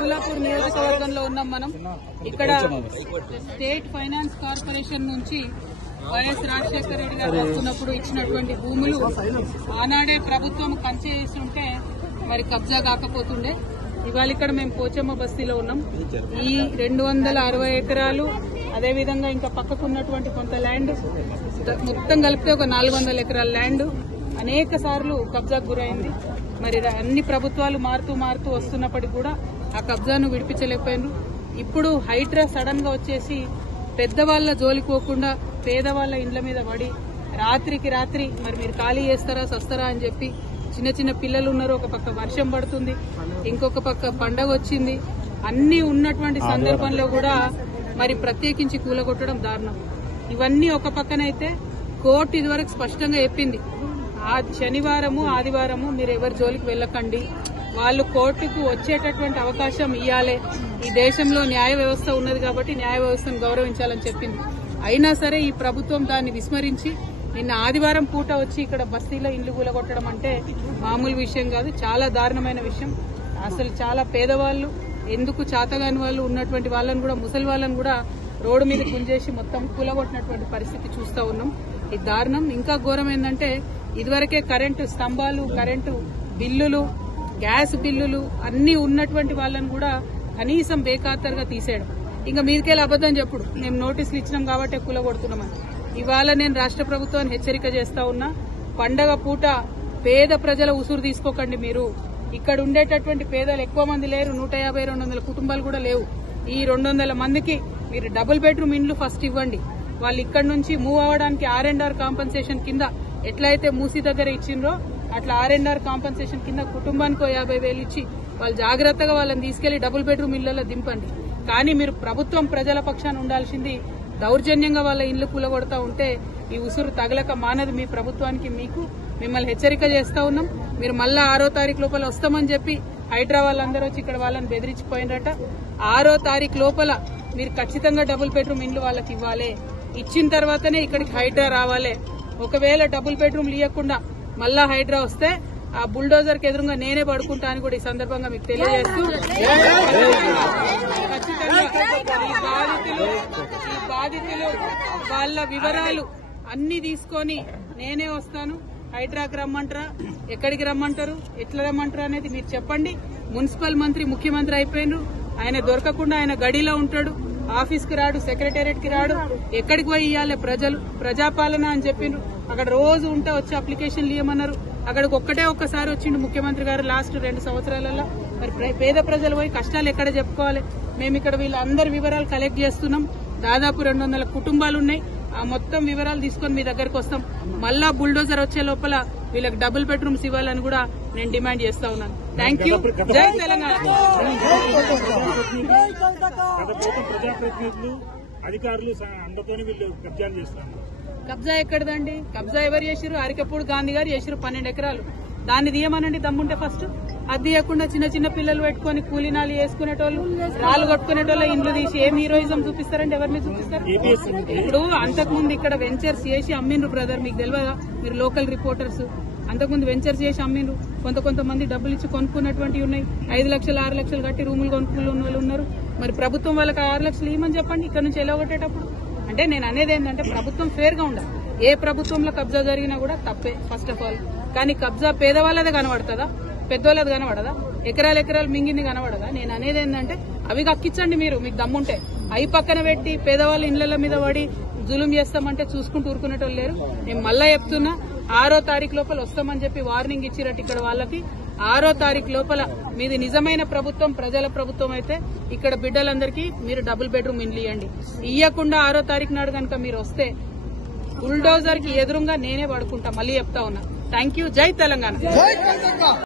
అబ్దుల్లాపూర్ నియోజకవర్గంలో ఉన్నాం మనం. ఇక్కడ స్టేట్ ఫైనాన్స్ కార్పొరేషన్ నుంచి వైఎస్ రాజశేఖర రెడ్డి గారు వస్తున్నప్పుడు ఇచ్చినటువంటి భూములు ఆనాడే ప్రభుత్వం కంచె చేస్తుంటే మరి కబ్జా కాకపోతుండే. ఇవాళ ఇక్కడ మేము పోచమ్మ బస్తీలో ఉన్నాం. ఈ 260 ఎకరాలు అదేవిధంగా ఇంకా పక్కకున్నటువంటి కొంత ల్యాండ్ మొత్తం కలిపితే ఒక 400 ఎకరాల ల్యాండ్ అనేక సార్లు కబ్జాకు గురైంది. మరి అన్ని ప్రభుత్వాలు మారుతూ వస్తున్నప్పటికీ కూడా ఆ కబ్జాను విడిపించలేకపోయినారు. ఇప్పుడు హైడ్రా సడన్ గా వచ్చేసి పెద్దవాళ్ల జోలికోకుండా పేదవాళ్ల ఇండ్ల మీద పడి రాత్రికి రాత్రి మరి మీరు ఖాళీ చేస్తారా సస్తారా అని చెప్పి చిన్న పిల్లలు ఉన్నారు. ఒక పక్క వర్షం పడుతుంది, ఇంకొక పక్క పండగ వచ్చింది. అన్ని ఉన్నటువంటి సందర్భంలో కూడా మరి ప్రత్యేకించి కూలగొట్టడం దారుణం. ఇవన్నీ ఒక పక్కనైతే కోర్టు ఇదివరకు స్పష్టంగా చెప్పింది, ఆ శనివారము ఆదివారము మీరు ఎవరి జోలికి వెళ్ళకండి, వాళ్ళు కోర్టుకు వచ్చేటటువంటి అవకాశం ఇవ్వాలి. ఈ దేశంలో న్యాయ వ్యవస్థ ఉన్నది కాబట్టి న్యాయ వ్యవస్థను గౌరవించాలని చెప్పింది. అయినా సరే ఈ ప్రభుత్వం దాన్ని విస్మరించి నిన్న ఆదివారం పూట వచ్చి ఇక్కడ బస్తీలో ఇండ్లు కూలగొట్టడం అంటే మామూలు విషయం కాదు, చాలా దారుణమైన విషయం. అసలు చాలా పేదవాళ్లు, ఎందుకు చాతగాని వాళ్ళు ఉన్నటువంటి వాళ్ళని కూడా, ముసలి వాళ్ళని కూడా రోడ్డు మీద గుంజేసి మొత్తం కూలగొట్టినటువంటి పరిస్థితి చూస్తా ఉన్నాం. ఇది దారుణం. ఇంకా ఘోరం ఏంటంటే ఇదివరకే కరెంటు స్తంభాలు, కరెంటు బిల్లులు, గ్యాస్ బిల్లులు అన్ని ఉన్నటువంటి వాళ్ళని కూడా కనీసం బేఖాతరుగా తీసేయడం. ఇంకా మీదికెళ్ళి అబద్దం చెప్పుడు మేము నోటీసులు ఇచ్చినాం కాబట్టి కూలగొడుతున్నామని. ఇవాళ నేను రాష్ట్ర ప్రభుత్వాన్ని హెచ్చరిక చేస్తా ఉన్నా, పండగ పూట పేద ప్రజల ఉసురు తీసుకోకండి. మీరు ఇక్కడ ఉండేటటువంటి పేదలు ఎక్కువ మంది లేరు, 150-200 కుటుంబాలు కూడా లేవు. ఈ 200 మందికి మీరు డబుల్ బెడ్రూమ్ ఇండ్లు ఫస్ట్ ఇవ్వండి. వాళ్ళు ఇక్కడ నుంచి మూవ్ అవ్వడానికి R&R కాంపెన్సేషన్ కింద ఎట్లయితే మూసీ దగ్గర ఇచ్చిండ్రో అట్లా R&R కాంపెన్సేషన్ కింద కుటుంబానికి 50,000 ఇచ్చి వాళ్ళు జాగ్రత్తగా వాళ్ళని తీసుకెళ్లి డబుల్ బెడ్రూమ్ ఇళ్లలో దింపండి. కానీ మీరు ప్రభుత్వం ప్రజల పక్షాన ఉండాల్సింది. దౌర్జన్యంగా వాళ్ళ ఇళ్లు కూలగొడతా ఉంటే ఈ ఉసురు తగలక మానది మీ ప్రభుత్వానికి. మిమ్మల్ని హెచ్చరిక చేస్తా ఉన్నాం. మీరు మళ్ళా 6వ తారీఖు లోపల వస్తామని చెప్పి హైడ్రా వాళ్ళందరూ వచ్చి ఇక్కడ వాళ్ళని బెదిరించిపోయినరట. 6వ తారీఖు లోపల మీరు ఖచ్చితంగా డబుల్ బెడ్రూమ్ ఇండ్లు వాళ్ళకి ఇవ్వాలి. ఇచ్చిన తర్వాతనే ఇక్కడికి హైడ్రా రావాలి. ఒకవేళ డబుల్ బెడ్రూమ్లు ఇవ్వకుండా మళ్ళా హైడ్రా వస్తే ఆ బుల్డోజర్ కి ఎదురుగా నేనే పడుకుంటా అని కూడా ఈ సందర్భంగా మీకు తెలియజేస్తూ, ఈ బాధితులు వాళ్ళ వివరాలు అన్ని తీసుకొని నేనే వస్తాను. హైడ్రాకి రమ్మంటారా, ఎక్కడికి రమ్మంటారు, ఎట్లా రమ్మంటారు అనేది మీరు చెప్పండి. మున్సిపల్ మంత్రి ముఖ్యమంత్రి అయిపోయినారు, ఆయన దొరకకుండా ఆయన గడిలో ఉంటాడు, ఆఫీస్ కి రాడు, సెక్రటేరియట్ కి రాడు. ఎక్కడికి పోయి ఇవ్వాలి ప్రజలు, ప్రజాపాలన అని చెప్పిండ్రు. అక్కడ రోజు ఉంటే వచ్చి అప్లికేషన్లు ఇవ్వమన్నారు. అక్కడికి ఒక్కసారి వచ్చిండు ముఖ్యమంత్రి గారు లాస్ట్ 2 సంవత్సరాలలో. మరి పేద ప్రజలు పోయి కష్టాలు ఎక్కడ చెప్పుకోవాలి? మేము ఇక్కడ వీళ్ళందరి వివరాలు కలెక్ట్ చేస్తున్నాం. దాదాపు 200 కుటుంబాలు ఉన్నాయి. ఆ మొత్తం వివరాలు తీసుకొని మీ దగ్గరకు వస్తాం. మళ్ళా బుల్డోజర్ వచ్చే లోపల వీళ్ళకి డబుల్ బెడ్రూమ్స్ ఇవ్వాలని కూడా నేను డిమాండ్ చేస్తా ఉన్నాను. Thank you. జై తెలంగాణ. కబ్జా ఎక్కడదండి? కబ్జా ఎవరు చేసిరు? అరికపూడి గాంధీ గారు చేసిరు 12 ఎకరాలు. దాన్ని తీయమనండి దమ్ముంటే ఫస్ట్. అది తీయకుండా చిన్న పిల్లలు పెట్టుకుని కూలీనాలు వేసుకునేటోళ్ళు, రాళ్ళు కొట్టుకునేటోళ్ళ ఇండ్లు తీసి ఏం హీరోయిజం చూపిస్తారండి? ఎవరిని చూపిస్తారు? ఇప్పుడు అంతకుముందు ఇక్కడ వెంచర్స్ చేసి అమ్మిండ్రు బ్రదర్, మీకు తెలియదా? మీరు లోకల్ రిపోర్టర్స్. అంతకుముందు వెంచర్స్ చేసి అమ్మిండ్రు. కొంతమంది డబ్బులు ఇచ్చి కొనుక్కున్నటువంటివి ఉన్నాయి. 5 లక్షలు 6 లక్షలు కట్టి రూములు కొనుక్కున్న వాళ్ళు ఉన్నారు. మరి ప్రభుత్వం వాళ్ళకి 6 లక్షలు ఇవ్వమని చెప్పండి ఇక్కడ నుంచి ఎలాగొట్టేటప్పుడు. అంటే నేను అనేది ఏంటంటే ప్రభుత్వం ఫేర్ గా ఉండాలి. ఏ ప్రభుత్వంలో కబ్జా జరిగినా కూడా తప్పే ఫస్ట్ ఆఫ్ ఆల్. కానీ కబ్జా పేదవాళ్ళదే కనబడుతుందా? పెద్దోళ్ళది కనబడదా? ఎకరాలు మింగింది కనబడదా? నేను అనేది ఏంటంటే అవి కక్కించండి మీరు, మీకు దమ్ముంటే. అవి పక్కన పెట్టి పేదవాళ్ళ ఇళ్ల మీద పడి జులుం చేస్తామంటే చూసుకుంటూ ఊరుకునేటోళ్ళు లేరు. నేను మళ్ళా చెప్తున్నా, 6వ తారీఖు లోపల వస్తామని చెప్పి వార్నింగ్ ఇచ్చిరట్టు ఇక్కడ వాళ్ళకి. 6వ తారీఖు లోపల మీది నిజమైన ప్రభుత్వం, ప్రజల ప్రభుత్వం అయితే ఇక్కడ బిడ్డలందరికీ మీరు డబుల్ బెడ్రూమ్ ఇండ్లు ఇవ్వండి. ఇవ్వకుండా 6వ తారీఖు నాడు కనుక మీరు వస్తే బుల్డోజర్ కి ఎదురుగా నేనే పడుకుంటా. మళ్ళీ చెప్తా ఉన్నా. Thank you. జై తెలంగాణ.